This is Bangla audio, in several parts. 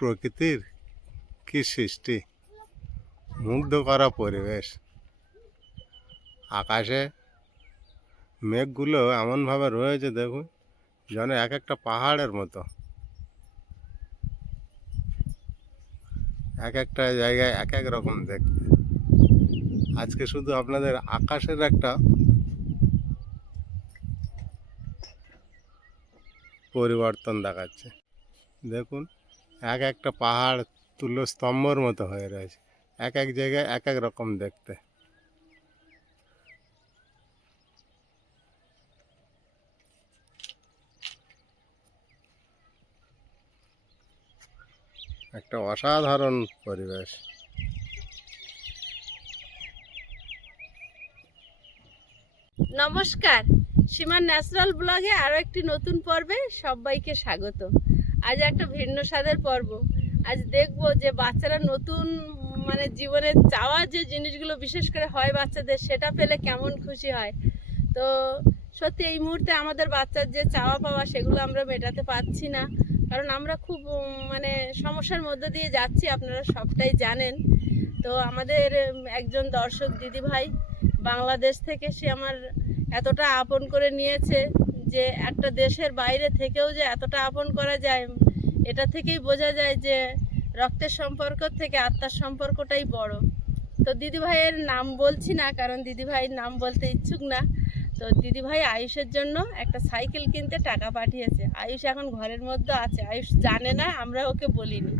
প্রকৃতির কি সৃষ্টি? মুগ্ধ করা পরিবেশ। আকাশে মেঘগুলো এমনভাবে রয়েছে, দেখুন, যেন এক একটা পাহাড়ের মতো। এক একটা জায়গায় এক এক রকম দেখতে। আজকে শুধু আপনাদের আকাশের একটা পরিবর্তন দেখাচ্ছে। দেখুন এক একটা পাহাড় তুলো স্তম্ভর মতো হয়ে রয়েছে। এক এক জায়গায় এক এক রকম দেখতে। একটা অসাধারণ পরিবেশ। নমস্কার। সীমার ন্যাচারাল ব্লগে আরও একটি নতুন পর্বে সবাইকে স্বাগত। আজ একটা ভিন্ন স্বাদের পর্ব। আজ দেখব যে বাচ্চারা নতুন মানে জীবনে চাওয়া যে জিনিসগুলো বিশেষ করে হয় বাচ্চাদের, সেটা পেলে কেমন খুশি হয়। তো সত্যি এই মুহূর্তে আমাদের বাচ্চার যে চাওয়া পাওয়া, সেগুলো আমরা মেটাতে পারছি না। কারণ আমরা খুব মানে সমস্যার মধ্যে দিয়ে যাচ্ছি, আপনারা সবটাই জানেন। তো আমাদের একজন দর্শক দিদি ভাই বাংলাদেশ থেকে, সে আমার এতটা আপন করে নিয়েছে। যে একটা দেশের বাইরে থেকেও যে এতটা আপন করা যায়, এটা থেকেই বোঝা যায় যে রক্তের সম্পর্ক থেকে আত্মার সম্পর্কটাই বড়। তো দিদিভাইয়ের নাম বলছি না, কারণ দিদিভাইয়ের নাম বলতে ইচ্ছুক না। তো দিদিভাই আয়ুষের জন্য একটা সাইকেল কিনতে টাকা পাঠিয়েছে। আয়ুষ এখন ঘরের মধ্যে আছে। আয়ুষ জানে না, আমরা ওকে বলিনি।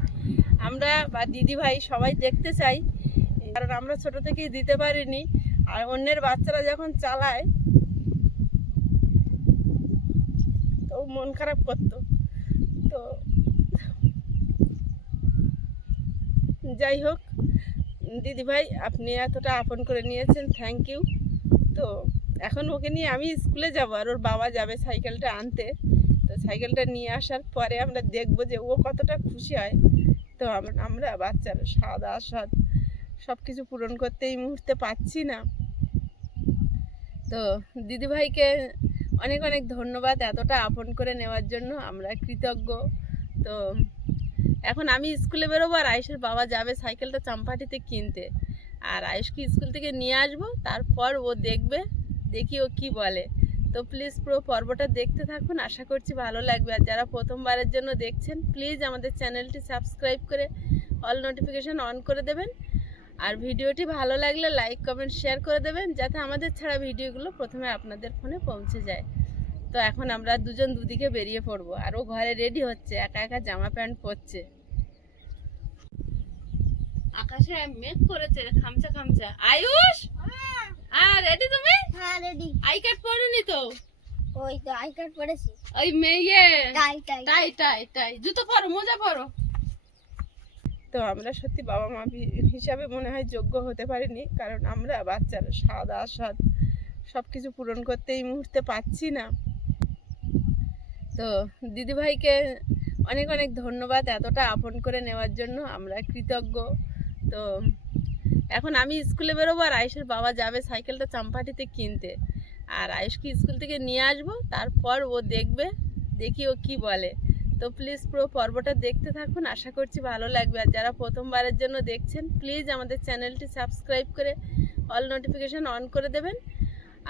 আমরা বা দিদিভাই সবাই দেখতে চাই, কারণ আমরা ছোট থেকেই দিতে পারিনি। আর অন্যের বাচ্চারা যখন চালায় তো ও মন খারাপ করতো। তো যাই হোক দিদিভাই আপনি এতটা আপন করে নিয়েছেন থ্যাংক ইউ তো এখন ওকে নিয়ে আমি স্কুলে যাব আর ওর বাবা যাবে সাইকেলটা আনতে। তো সাইকেলটা নিয়ে আসার পরে আমরা দেখব যে ও কতটা খুশি হয়। তো আমরা বাচ্চার স্বাদ আস্বাদ সব কিছু পূরণ করতে এই মুহূর্তে পাচ্ছি না। তো দিদিভাইকে অনেক অনেক ধন্যবাদ এতটা আপন করে নেওয়ার জন্য, আমরা কৃতজ্ঞ। তো এখন আমি স্কুলে বেরোবো আর আয়ুষের বাবা যাবে সাইকেলটা চাম্পাটিতে কিনতে। আর আয়ুষকে স্কুল থেকে নিয়ে আসব, তারপর ও দেখবে, দেখি ও কি বলে। তো প্লিজ পুরো পর্বটা দেখতে থাকুন, আশা করছি ভালো লাগবে। আর যারা প্রথমবারের জন্য দেখছেন প্লিজ আমাদের চ্যানেলটি সাবস্ক্রাইব করে অল নোটিফিকেশান অন করে দেবেন। আর ভিডিওটি ভালো লাগলে লাইক কমেন্ট শেয়ার করে দেবেন যাতে আমাদের ছাড়া ভিডিওগুলো প্রথমে আপনাদের ফোনে পৌঁছে যায়। তো এখন আমরা দুজন দুদিকে বেরিয়ে পড়ব আর ও ঘরে রেডি হচ্ছে একা একা জামা প্যান্ট পরছে। আকাশে মেঘ করেছে খামচা খামচা। আয়ুষ! আর রেডি তুমি? হ্যাঁ রেডি আই কার্ড পড়ুনি তো? ওই তো আই কার্ড পড়েছি ওই মেয়ে। টাই টাই টাই টাই টাই জুতো পরো মোজা পরো। তো আমরা সত্যি বাবা মা হিসাবে মনে হয় যোগ্য হতে পারিনি। কারণ আমরা বাচ্চার স্বাদ আস্বাদ সব কিছু পূরণ করতে এই মুহূর্তে পাচ্ছি না। তো দিদিভাইকে অনেক অনেক ধন্যবাদ এতটা আপন করে নেওয়ার জন্য। আমরা কৃতজ্ঞ। তো এখন আমি স্কুলে বেরোবো আর আয়ুষের বাবা যাবে সাইকেলটা চাম্পাটিতে কিনতে। আর আয়ুষকে স্কুল থেকে নিয়ে আসব, তারপর ও দেখবে, দেখি ও কি বলে। তো প্লিজ পুরো পর্বটা দেখতে থাকুন। আশা করছি ভালো লাগবে। আর যারা প্রথমবারের জন্য দেখছেন প্লিজ আমাদের চ্যানেলটি সাবস্ক্রাইব করে অল নোটিফিকেশান অন করে দেবেন।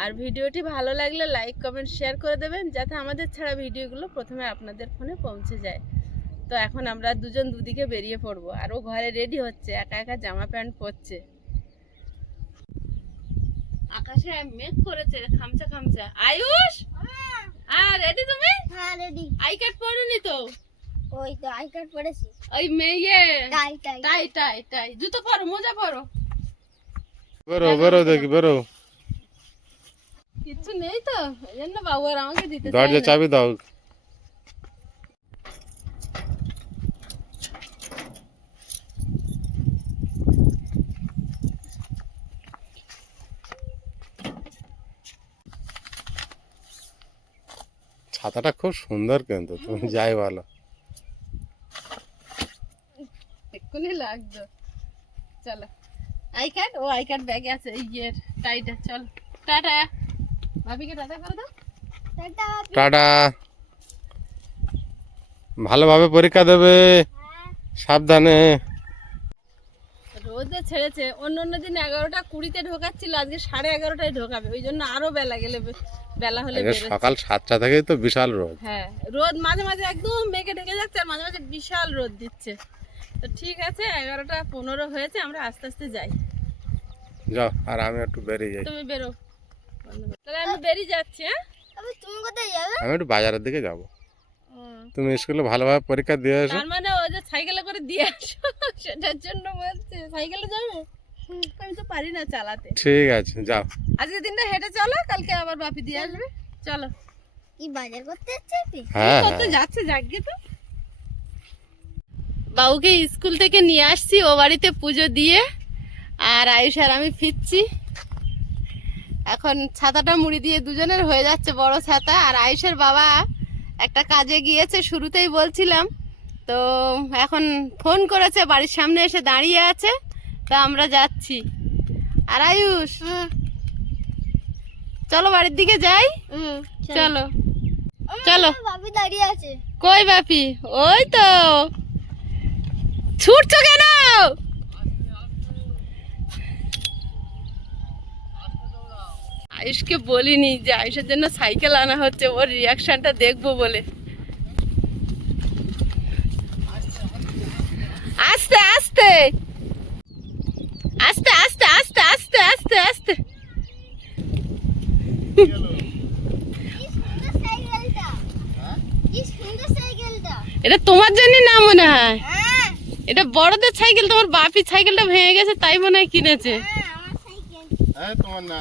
আর ভিডিওটি ভালো লাগলে লাইক কমেন্ট শেয়ার করে দেবেন, যাতে আমাদের ছাড়া ভিডিওগুলো প্রথমে আপনাদের ফোনে পৌঁছে যায়। তো এখন আমরা দুজন দুদিকে বেরিয়ে পড়ব। আর ও ঘরে রেডি হচ্ছে, একা একা জামা প্যান্ট পরছে। আকাশে মেঘ করেছে খামচা খামচা। আয়ুষ! আর রেডি তুমি? হ্যাঁ রেডি আই কার্ড পড়নি তো? ওই তো আই কার্ড পড়েছি ওই মেয়ে। টাই টাই টাই টাই টাই জুতো পরো মোজা পরো। বেরো বেরো দেখি বেরো। কিছু নেই তো এজন্য জন্য বাবু আর আমাকে দিতে দরজা চাবি দাও। ছাতাটা খুব সুন্দর কিন্তু তুমি যাই ভালো এক্ষুনি লাগতো চলো। I card? O I card ব্যাগে আছে এই ইয়ের টাইটা চল। টাটা। ভাবিকে টাটা করে দাও। Tata tata. ভালোভাবে পরীক্ষা দেবে। সাবধানে। রোদে ছেড়েছে। অন্য অন্য দিন এগারোটা কুড়িতে ঢোকাচ্ছিল আজকে সাড়ে এগারোটায় ঢোকাবে। ওই জন্য আরও বেলা গেলে বেলা হলে সকাল সাতটা থেকেই তো বিশাল রোদ। হ্যাঁ রোদ মাঝে মাঝে একদম মেঘে ঢেকে যাচ্ছে আর মাঝে মাঝে বিশাল রোদ দিচ্ছে। তো ঠিক আছে এগারোটা পনেরো হয়েছে আমরা আস্তে আস্তে যাই। যাও আর আমি একটু বেরিয়ে যাই। তুমি বেরো। তাহলে আমি বেরিয়ে যাচ্ছি হ্যাঁ? তুমি কোথায় যাবে? আমি একটু বাজারের দিকে যাব। তুমি স্কুলে ভালোভাবে পরীক্ষা দিয়ে এসো তার মানে ওই যে সাইকেলে করে দিয়ে আসো সেটার জন্য বলছে সাইকেলে যাবে? আমি তো পারি না চালাতে। ঠিক আছে যাও। আজকে দিনটা হেঁটে চলো কালকে আবার বাপি দিয়ে আসবে। চলো। কি বাজার করতে যাচ্ছে কি হ্যাঁ। কত যাচ্ছে যাকে তো। বাবুকে স্কুল থেকে নিয়ে আসছি ও বাড়িতে পুজো দিয়ে আর আয়ুষ আর আমি ফিরছি। এখন ছাতাটা মুড়ি দিয়ে দুজনের হয়ে যাচ্ছে বড় ছাতা আর আয়ুষের বাবা একটা কাজে গিয়েছে শুরুতেই বলছিলাম। তো এখন ফোন করেছে বাড়ির সামনে এসে দাঁড়িয়ে আছে। তো আমরা যাচ্ছি। আর আয়ুষ চলো বাড়ির দিকে যাই। চলো। চলো। দাঁড়িয়ে আছে। কই বাপি? ওই তো। ছুটছো কেন? আয়ুষকে বলিনি যে আয়ুষের জন্য সাইকেল আনা হচ্ছে ওর রিয়াকশনটা দেখব বলে। আস্তে আস্তে! আস্তে আস্তে আস্তে আস্তে আস্তে আস্তে! এটা তোমার জন্য না মনে হয় হ্যাঁ? এটা বড়দের সাইকেল তোমার বাপির সাইকেলটা ভেঙে গেছে তাই মনে হয় কিনেছে। হ্যাঁ আমার সাইকেল। হ্যাঁ তোমার না।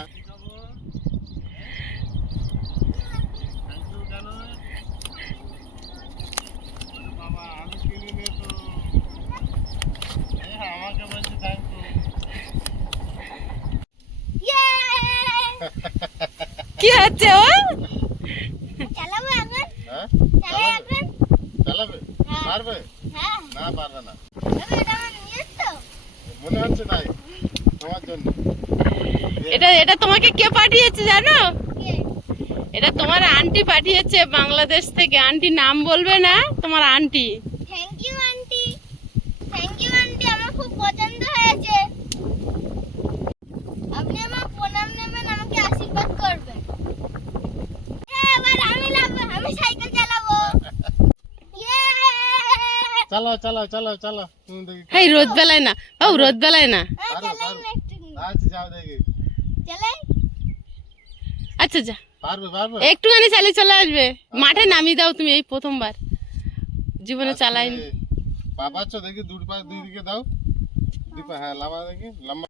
কি হচ্ছে ও? চালাবো এখন? হ্যাঁ? চালাই এখন? চালাবে? হ্যাঁ। পারবে হ্যাঁ। না পারবে না। মনে হচ্ছে তাই তোমার জন্য। এটা এটা তোমাকে কে পাঠিয়েছে জানো? এটা তোমার আন্টি পাঠিয়েছে বাংলাদেশ থেকে। আন্টি নাম বলবে না তোমার aunty. Thank you aunty thank you aunty আমার খুব পছন্দ হয়েছে আপনি আমার প্রণাম নেবেন আমাকে আশীর্বাদ করবেন এ, এবার আমি লাভ- আমি সাইকেল চালাবো ইয়ে চালাও চালাও চালাও চালাও তুমি দেখি এই রোদ বেলায় না। বাবু রোদ বেলায় না। পারো, পারো। আচ্ছা যাও দেখি। আচ্ছা যা। পারবে পারবে? একটুখানি চালিয়ে চলে আসবে। মাঠে নামিয়ে দাও তুমি এই প্রথমবার। জীবনে চালাইনি পা পাচ্ছ দেখি দুই পা দুই দিকে দাও। দুই পা হ্যাঁ লাম্বা দেখি। লম্বা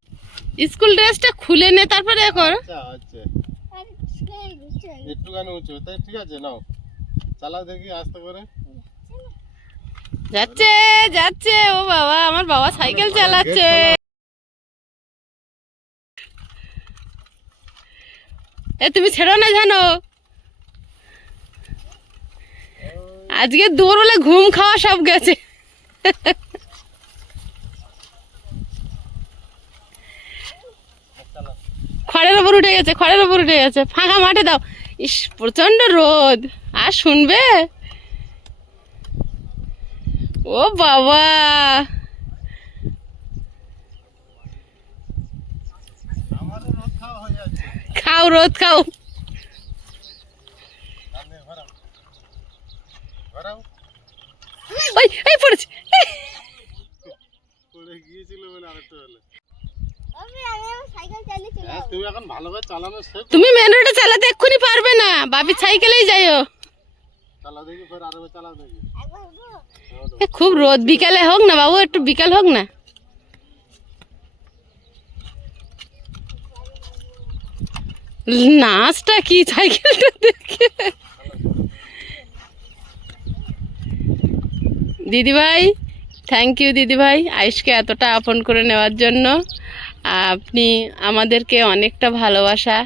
স্কুল ড্রেসটা খুলে নে তারপরে করো। আচ্ছা আচ্ছা। একটুখানি উঁচু। তাই ঠিক আছে নাও। চালাও দেখি আস্তে করে। যাচ্ছে যাচ্ছে ও বাবা আমার বাবা সাইকেল চালাচ্ছে। এ তুমি ছেড়ো না জানো? আজকে দুপুরবেলা ঘুম খাওয়া সব গেছে। খড়ের ওপর উঠে গেছে খড়ের ওপর উঠে গেছে। ফাঁকা মাঠে দাও। ইস প্রচণ্ড রোদ। আর শুনবে? ও বাবা। খাও রোদ খাও। পড়ে গিয়েছিল হলো তুমি এখন তুমি মেন রোডে চালাতে এক্ষুনি পারবে না। বাবি সাইকেলেই যাইও। খুব রোদ, বিকালে হোক না বাবু, একটু বিকাল হোক না। নাচটা কি সাইকেলটা দেখে? দিদিভাই থ্যাংক ইউ দিদিভাই, আয়ুষকে এতটা আপন করে নেওয়ার জন্য। আপনি আমাদেরকে অনেকটা ভালোবাসা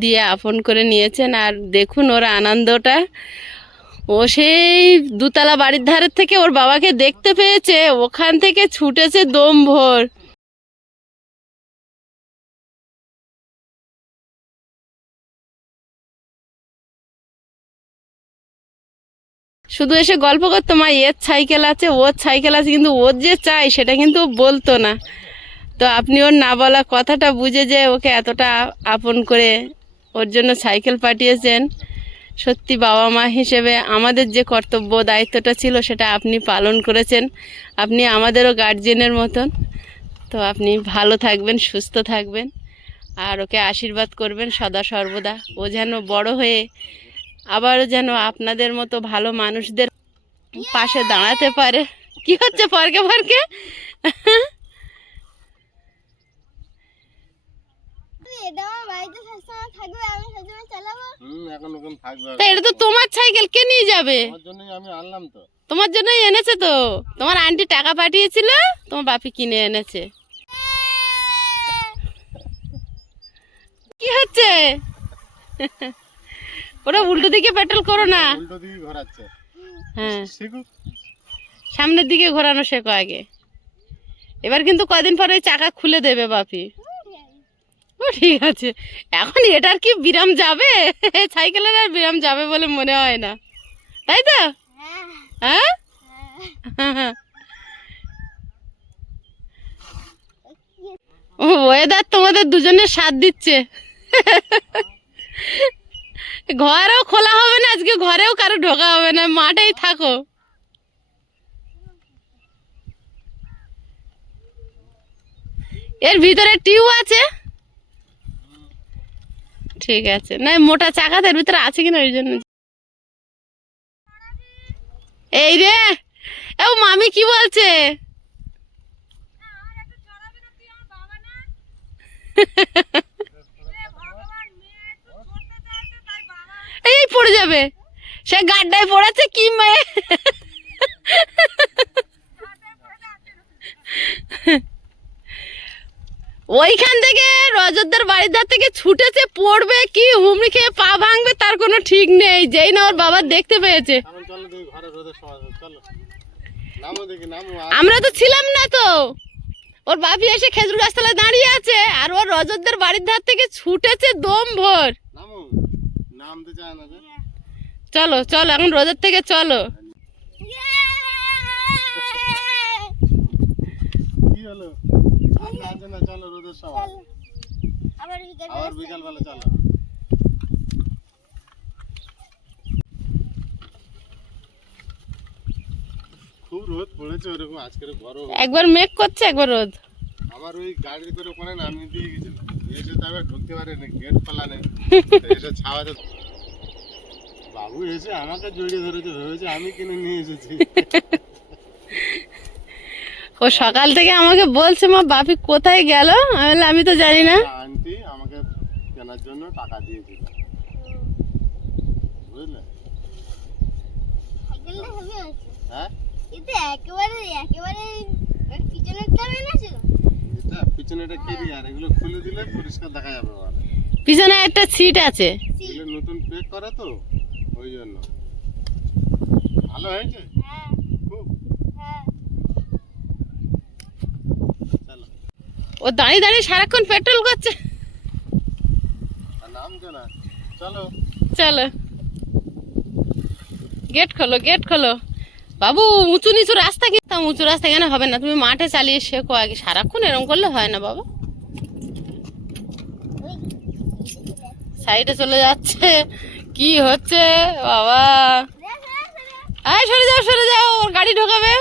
দিয়ে আপন করে নিয়েছেন, আর দেখুন ওর আনন্দটা। ও সেই দুতলা বাড়ির ধারের থেকে ওর বাবাকে দেখতে পেয়েছে, ওখান থেকে ছুটেছে দম ভোর। শুধু এসে গল্প করতো, মা, এর সাইকেল আছে, ওর সাইকেল আছে, কিন্তু ওর যে চাই, সেটা কিন্তু বলতো না। তো আপনি ওর না বলা কথাটা বুঝে যে ওকে এতটা আপন করে ওর জন্য সাইকেল পাঠিয়েছেন। সত্যি বাবা মা হিসেবে আমাদের যে কর্তব্য, দায়িত্বটা ছিল সেটা আপনি পালন করেছেন। আপনি আমাদেরও গার্জেনের মতন। তো আপনি ভালো থাকবেন, সুস্থ থাকবেন। আর ওকে আশীর্বাদ করবেন সদা সর্বদা। ও যেন বড় হয়ে আবারও যেন আপনাদের মতো ভালো মানুষদের পাশে দাঁড়াতে পারে। কি হচ্ছে ফরকে ফরকে? এটা আমার বাড়িতে সবসময় থাকবে আমি সবসময় চালাবো হুম এখন ওখানে থাকবে তা এটা তো তোমার সাইকেল কে নিয়ে যাবে? তোমার জন্যই এনেছে তো? তোমার আন্টি টাকা পাঠিয়েছিল তোমার বাপি কিনে এনেছে। কি হচ্ছে? উল্টো দিকে পেট্রোল করো না। উল্টো দিকে ঘোরাচ্ছে। হ্যাঁ। সামনের দিকে ঘোরানো শেখো আগে। এবার কিন্তু কদিন পরে ওই চাকা খুলে দেবে বাপি। ঠিক আছে। এখন এটার কি বিরাম যাবে? সাইকেলের আর বিরাম যাবে বলে মনে হয় না। তাই তো? হ্যাঁ? ওয়েদার তোমাদের দুজনের সাথ দিচ্ছে। ঘরেও খোলা হবে না, আজকে ঘরেও কারও ঢোকা হবে না, মাঠেই থাকো। এর ভিতরে টিউ আছে? ঠিক আছে। না, মোটা চাকা তো এর ভিতরে আছে কিনা ওই জন্য। এই রে! ও মামি কি বলছে? এই পড়ে যাবে। সে গাড্ডায় পড়েছে কি মেয়ে? ওইখান থেকে রজতদার বাড়ির ধার থেকে ছুটেছে পড়বে কি হুমড়ি খেয়ে পা ভাঙবে তার কোনো ঠিক নেই। যেই না ওর বাবা দেখতে পেয়েছে। আমরা তো ছিলাম না তো। ওর বাপি এসে খেজুর গাছতলায় দাঁড়িয়ে আছে আর ওর রজতদের বাড়ির ধার থেকে ছুটেছে দম ভর। চলো চলো এখন রোদের থেকে চলো। কি হলো? না চলো রোদের আবার চলো খুব রোদ পড়েছে ওরকম আজকের গরম একবার মেঘ করছে একবার রোদ। আবার ওই গাড়ি করে ওখানে নামিয়ে দিয়ে গেছিল। এসে তো আবার ঢুকতে পারেনি গেট খোলা নেই এসে ছাওয়াতে বাবু এসে আমাকে জড়িয়ে ধরেছে ভেবেছে আমি কিনে নিয়ে এসেছি। ও সকাল থেকে আমাকে বলছে মা বাপি কোথায় গেল? আমি বললাম, আমি তো জানি না। আন্টি আমাকে কেনার জন্য টাকা দিয়েছিল। বুঝলে? হ্যাঁ? কিন্তু একেবারে একেবারে ওর পিছনেরটা এনেছিল এটা পিছনেটা কেরিয়ার এগুলো খুলে দিলে পরিষ্কার দেখা যাবে পিছনে একটা সিট আছে। এগুলো নতুন পেক করা তো ওই জন্য। ভালো হয়েছে হ্যাঁ খুব হ্যাঁ চলো ও দাঁড়িয়ে দাঁড়িয়ে সারাক্ষণ পেট্রোল করছে। চলো। চলো। গেট খোলো গেট খোলো। বাবু উঁচু নিচু রাস্তা কি? তা উঁচু রাস্তা কেন হবে না? তুমি মাঠে চালিয়ে শেখো আগে। সারাক্ষণ এরকম করলে হয় না বাবা। সাইডে চলে যাচ্ছে। কি হচ্ছে বাবা। আয় সরে যাও সরে যাও ওর গাড়ি ঢোকাবে।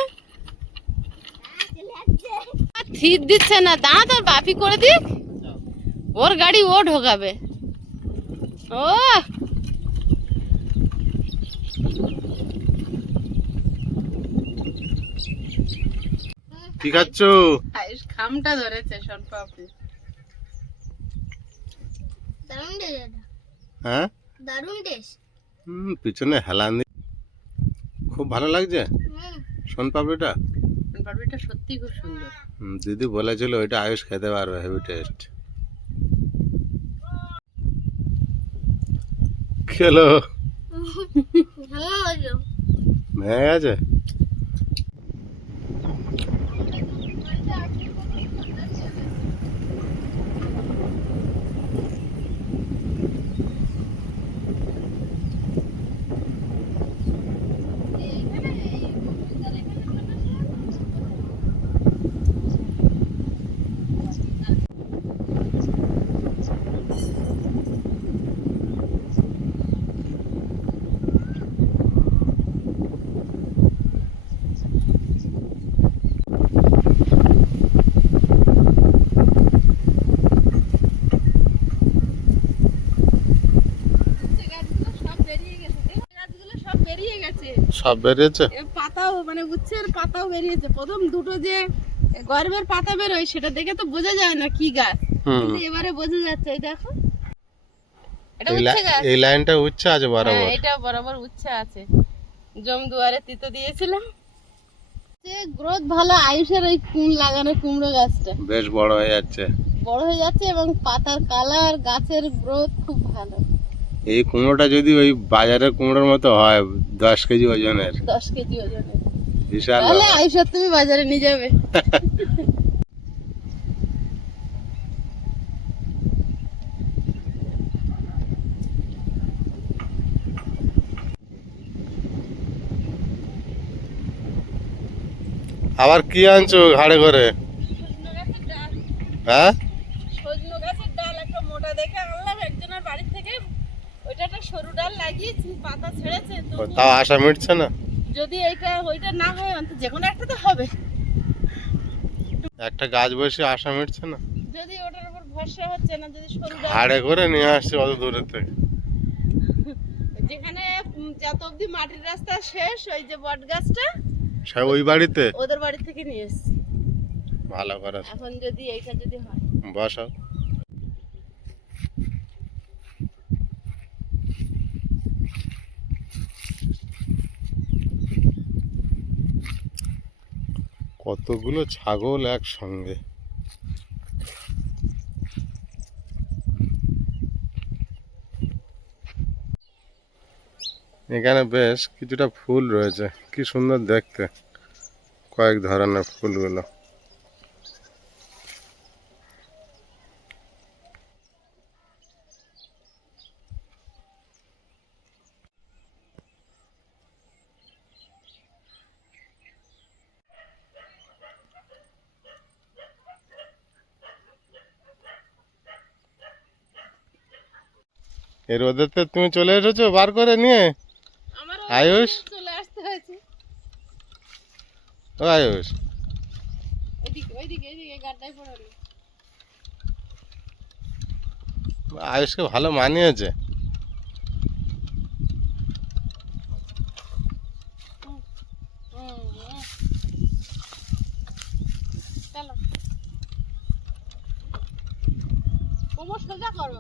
থির দিচ্ছে না দাঁড়া তোর বাপি করে দিক। ওর গাড়ি ও ঢোকাবে। ও কি খাচ্ছ? খামটা ধরেছে সরপাপড়ি দারুণ টেস্ট হ্যাঁ? দারুণ টেস্ট। হুম পিছনে হেলান খুব ভালো লাগছে? হুম। সোন পাপড়িটা পাপড়িটা সত্যি খুব সুন্দর। দিদি বলেছিল ওইটা আয়ুষ খেতে পারবে হেভি টেস্ট খেলো। ভেঙে গেছে? সব বেরিয়েছে? পাতাও মানে উচ্ছের পাতাও বেরিয়েছে। প্রথম দুটো যে গর্বের পাতা বেরোয় সেটা দেখে তো বোঝা যায় না কি গাছ। কিন্তু এবারে বোঝা যাচ্ছে এই দেখো। এটা এই উচ্ছে গাছ? এই লাইনটা উচ্ছে আছে হ্যাঁ বরাবর এটা বরাবর উচ্ছে আছে। জম দুয়ারে তিতো দিয়েছিলাম। যে গ্রোথ ভালো আয়ুষের ওই কুম লাগানো কুমড়ো গাছটা। বেশ বড় হয়ে যাচ্ছে। বড় হয়ে যাচ্ছে এবং পাতার কালার গাছের গ্রোথ খুব ভালো। এই কুমড়োটা যদি ওই বাজারের কুমড়োর মতো হয় দশ কেজি ওজনের। দশ কেজি ওজনের। বিশাল তাহলে তুমি বাজারে নিয়ে যাবে। আবার কি আনছো ঘাড়ে করে হ্যাঁ সজনো গাছের ডাল একটা মোটা দেখে আনলাম একজনের বাড়ি থেকে ওইটা একটা সরু ডাল লাগিয়েছি পাতা ছেড়েছে ও, তবুও তাও আশা মিটছে না? যদি এইটা ওইটা না হয় অন্তত যে কোনো একটা তো হবে। একটা গাছ বসে আশা মিটছে না? যদি ওটার উপর ভরসা হচ্ছে না যদি সরু ঘাড়ে করে নিয়ে আসছে অত দূরের থেকে। যেখানে যত অবধি মাটির রাস্তা শেষ ওই যে বট গাছটা সব ওই বাড়িতে? ওদের বাড়ি থেকে নিয়ে এসেছি। ভালো করে এখন যদি এইটা যদি হয়। বসাও। কতগুলো ছাগল একসঙ্গে? এখানে বেশ কিছুটা ফুল রয়েছে। কি সুন্দর দেখতে। কয়েক ধরনের ফুলগুলো। এর ওদেরতে তুমি চলে এসেছ বার করে নিয়ে। আয়ুষ? চলে আসতে হয়েছে। ও আয়ুষ। ওইদিকে ওইদিকে ওইদিকে গাড্ডায় পড়ালো আয়ুষকে ভালো মানিয়েছে। কোমর সোজা করো।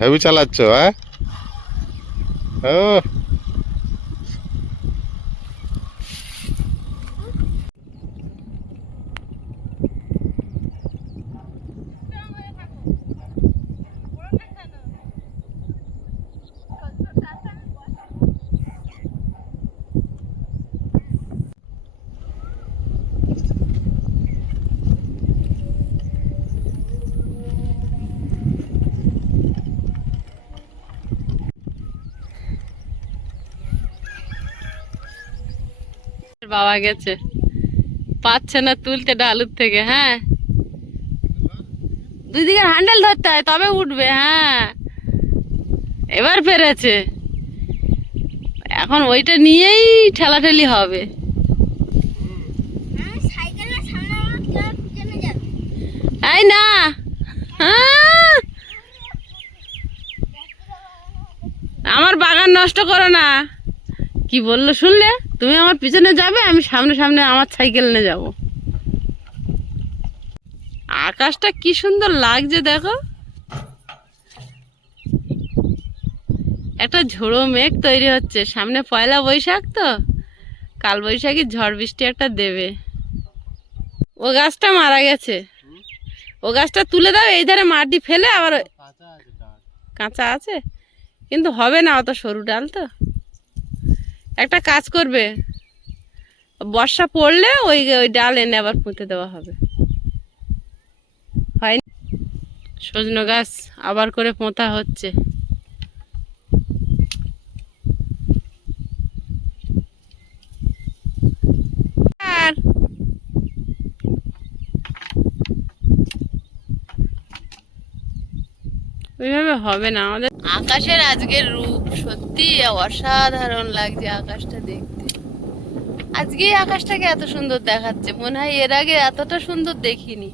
হেভি চালাচ্ছ হ্যাঁ? ও বাবা গেছে। পাচ্ছে না তুলতে ডালুর থেকে হ্যাঁ? দুই দিকে হ্যান্ডেল ধরতে হয় তবে উঠবে হ্যাঁ? এবার পেরেছে। এখন ওইটা নিয়েই ঠেলাঠেলি হবে। যাবে। এই না। আহ! আমার বাগান নষ্ট করো না। কি বলল শুনলে? তুমি আমার পিছনে যাবে আমি সামনে সামনে আমার সাইকেল নিয়ে যাব। আকাশটা কি সুন্দর লাগছে দেখো। একটা ঝোড়ো মেঘ তৈরি হচ্ছে সামনে পয়লা বৈশাখ তো। কাল বৈশাখী ঝড় বৃষ্টি একটা দেবে। ও গাছটা মারা গেছে। ও গাছটা তুলে দাও এই ধারে মাটি ফেলে আবার কাঁচা আছে। কিন্তু হবে না অত সরু ডাল তো। একটা কাজ করবে। বর্ষা পড়লে ওই ওই ডাল এনে আবার পুঁতে দেওয়া হবে। হয় সজনো গাছ আবার করে পোঁতা হচ্ছে আর ওইভাবে হবে না, আমাদের আকাশের আজকের রূপ সত্যি অসাধারণ লাগছে আকাশটা দেখতে। আজকে আকাশটাকে এত সুন্দর দেখাচ্ছে, মনে হয় এর আগে এতটা সুন্দর দেখিনি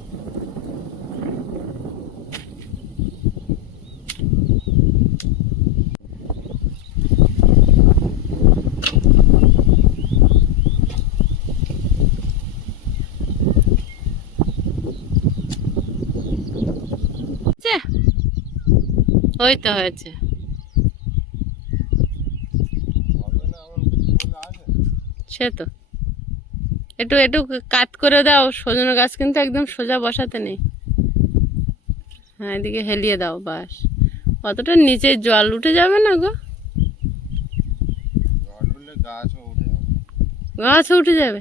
হয়েছে? ওই তো হয়েছে। সে তো। একটু একটু কাট করে দাও সজনে গাছ কিন্তু একদম সোজা বসাতে নেই। হ্যাঁ এদিকে হেলিয়ে দাও বাস। অতটা নিচে জল উঠে যাবে না গো? গাছও উঠে যাবে?